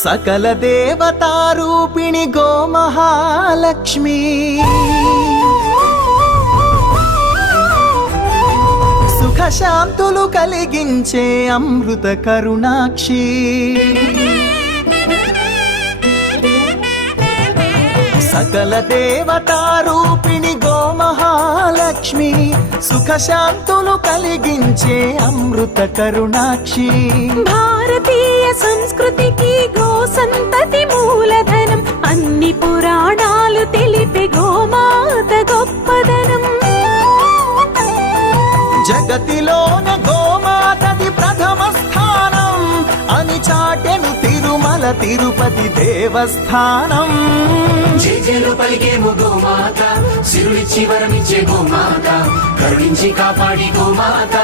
సకల దేవతారూపిణి గోమహాలక్ష్మి సుఖశాంతులు కలిగించే అమృత కరుణాక్షి సకల దేవతారూపిణి గోమహాలక్ష్మి సుఖశాంతులు కలిగించే అమృత కరుణాక్షి భారతీయ సంస్కృతికి గో సంతతి మూలధనం అన్ని పురాణాలు తెలిపే గోమాత గొప్పదనం జగతిలోనే గోమాతది ప్రథమ స్థానం అని చాటెను తిరుమల తిరుపతి దేవస్థానం జేజేలు పలికేము గోమాత సిరులిచ్చి వరమిచ్చే గోమాత కరుణించి కాపాడి గోమాత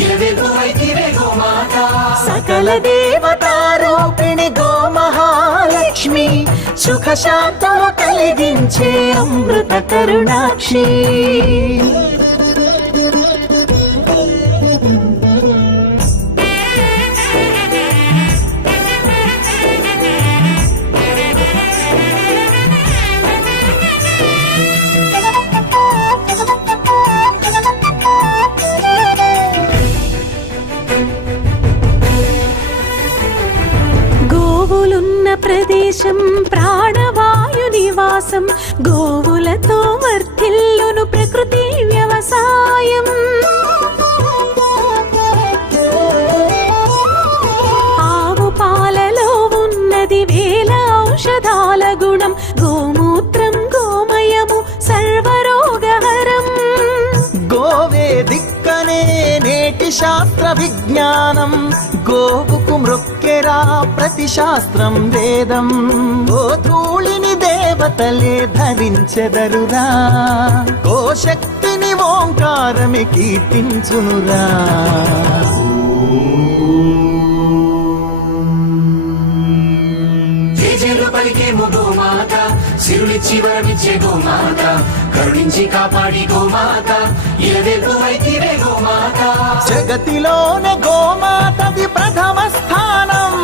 ఇలవేల్పు వైతివే గోమాత సకల దేవతారూపిణి గోమహాలక్ష్మి సుఖశాంతులు కలిగించే అమృత కరుణాక్షి ప్రదేశం ప్రాణవాయు నివాసం గోవులతో వర్ధిల్లును ప్రకృతి వ్యవసాయం ఆవు పాలలో ఉన్నది వేల ఔషధాల గుణం గోమూత్రం గోమయము సర్వరోగహరం గోవే దిక్కనే నేటి శాస్త్ర విజ్ఞానం గోవుకు మృక్కెరా ప్రతి శాస్త్రం వేదం గోధూళిని దేవతలే ధరించెదరురా గోశక్తిని ఓంకారమి కీర్తించునురా జేజేలు పలికేము గోమాత సిరులిచ్చి వరమిచ్చే గోమాత కరుణించి కాపాడి గోమాత ఇలవేల్పు వైతివే గోమాత జగతిలోనే గోమాతది ప్రథమ స్థానం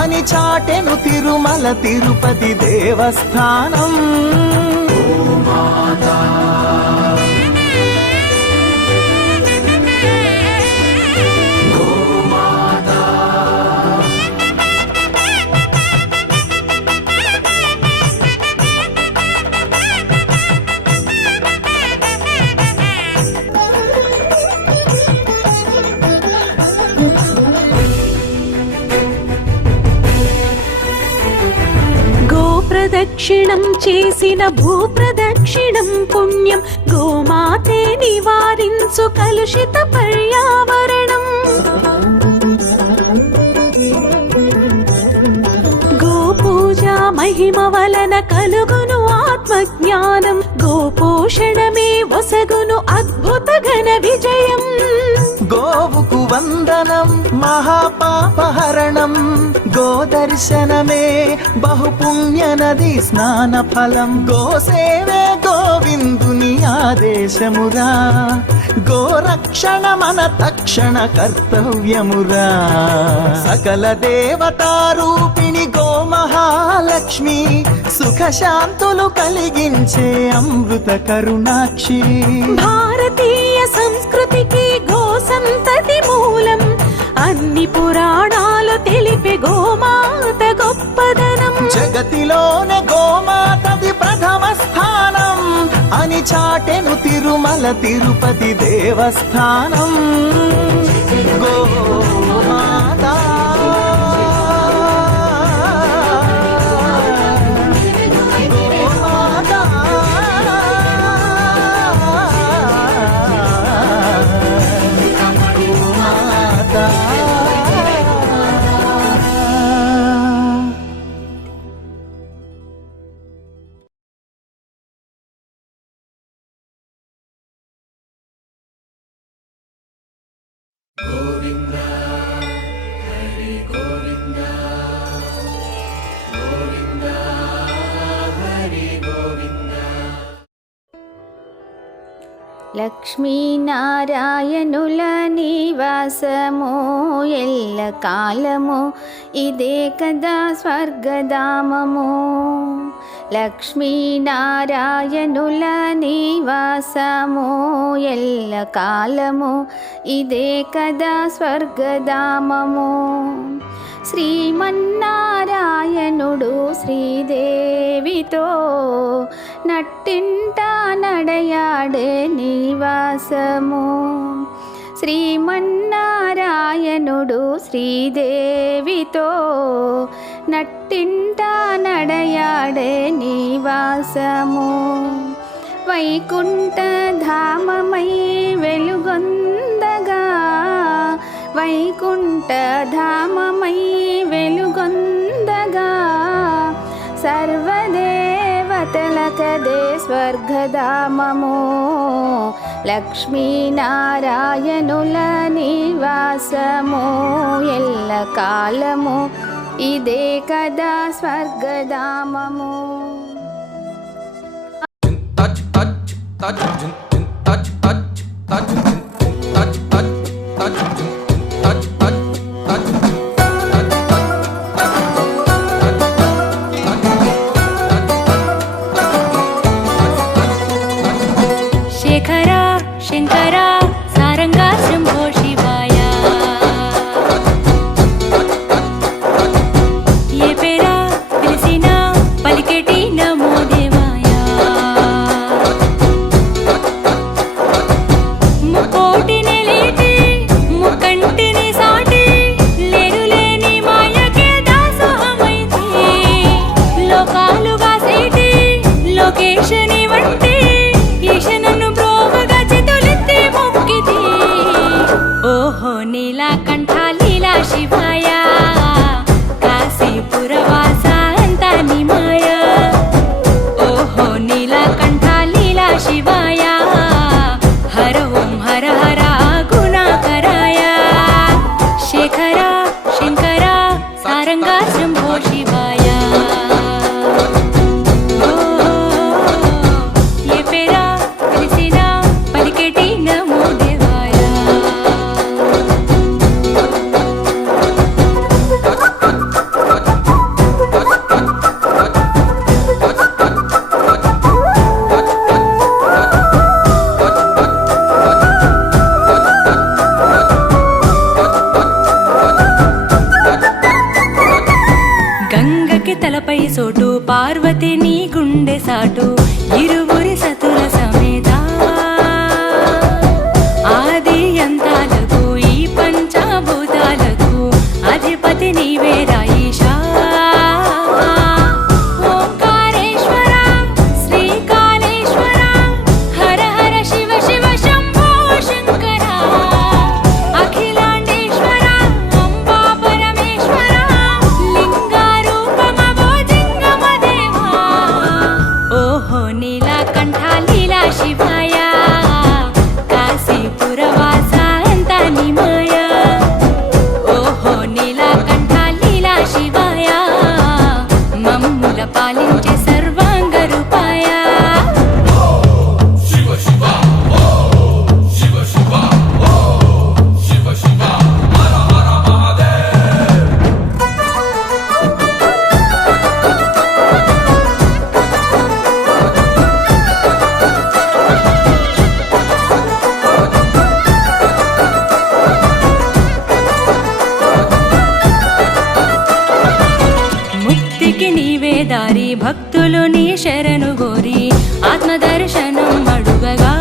అని చాటెను తిరుమల తిరుపతి దేవస్థానం గోమాత ప్రదక్షిణం చేసిన భూప్రదక్షిణం పుణ్యం గోమాతే నివారించు కలుషిత పర్యావరణం గోపూజ మహిమ వలన కలుగును ఆత్మజ్ఞానం గోపోషణమే వసగును అద్భుత ఘన విజయం గోవుకు వందనం మహాపాపహరణం గోదర్శనమే బహుపుణ్య నది స్నాన ఫలం గోసేవే గోవిందుని ఆదేశమురా గోరక్షణ మన తక్షణ కర్తవ్యమురా సకల దేవతారూపిణి గోమహాలక్ష్మి సుఖశాంతులు కలిగించే అమృత కరుణాక్షి భారతీయ సంస్కృతికి గో సంతతి మూలం అన్ని పురాణాలు తెలిపే గోమాత గొప్పదనం జగతిలోనే గోమాతది ప్రథమ స్థానం అని చాటెను తిరుమల తిరుపతి దేవస్థానం గోమాత లక్ష్మీనారాయణుల నివాసము ఎల్ల కాలము ఇదే కదా స్వర్గధామము. లక్ష్మీనారాయణుల నివాసము ఎల్ల కాలము ఇదే కదా స్వర్గధామము. శ్రీమన్నారాయణుడు శ్రీదేవితో నట్టింట నడయాడే నివాసము. శ్రీమన్నారాయణుడు శ్రీదేవితో నట్టింట నడయాడే నివాసము. వైకుంఠ ధామమై వెలుగొందగా వైకుంఠ ధామమై వెలుగొందగా సర్వదేవతలకదే స్వర్గధామము. లక్ష్మీనారాయణుల నివాసము ఎల్ల కాలము ఇదే కదా స్వర్గధామము. శేఖర శంకర సారంగా శంభో శివాయ. ఏ పేరా పిలిసినా పలికేటి నమో దేవాయ. ముక్కోటిని లేటి ముక్కంటిని సాటి లేరు లేని మాయకే దాసోహమైతే లోకాలుగా సేటి లోకేశని వంటి ఈశనను బ్రోవగా చేతులెత్తి మొక్కితి. ఓహో నీలకంఠ లీలా శివాయ కాశీపురవాస అంతా నీ మాయ. ఓహో నీలకంఠ లీలా శివాయ హర ఓం హర హర గుణాకరాయ. శేఖర శంకర సారంగా శంభో శివాయ. ఏ పేరా పిలిసినా పలికేటి నమో దేవాయ. గంగకి తలపై సోటు పార్వతి నీ గుండె సాటు ఇరువురి సతుల సమేత ఆది అంతాలకు ఈ పంచభూతాలకు అధిపతి నీవే రాయిషా. ఓంకారేశ్వర శ్రీకాళేశ్వర హర హర శివ శివ శంభో శంకర. అఖిలాండేశ్వర అంబా పరమేశ్వర లింగారూపమవో జింగమ దేవా. ఓహో నీలకంఠ లీలా శివాయ కాశీపురవాస అంతా నీ మాయ. ఓహో నీలకంఠ లీలా శివాయ మమ్ముల పాలించే సర్వాంగ రూపాయ. ముక్తికి నీవే దారి భక్తులు నీ శరణు గోరి ఆత్మదర్శనం అడుగగా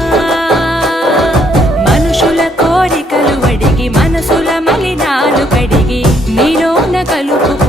మనుషుల కోరికలు అడిగి మనసుల మలినాలు కడిగి నీలోన కలుపు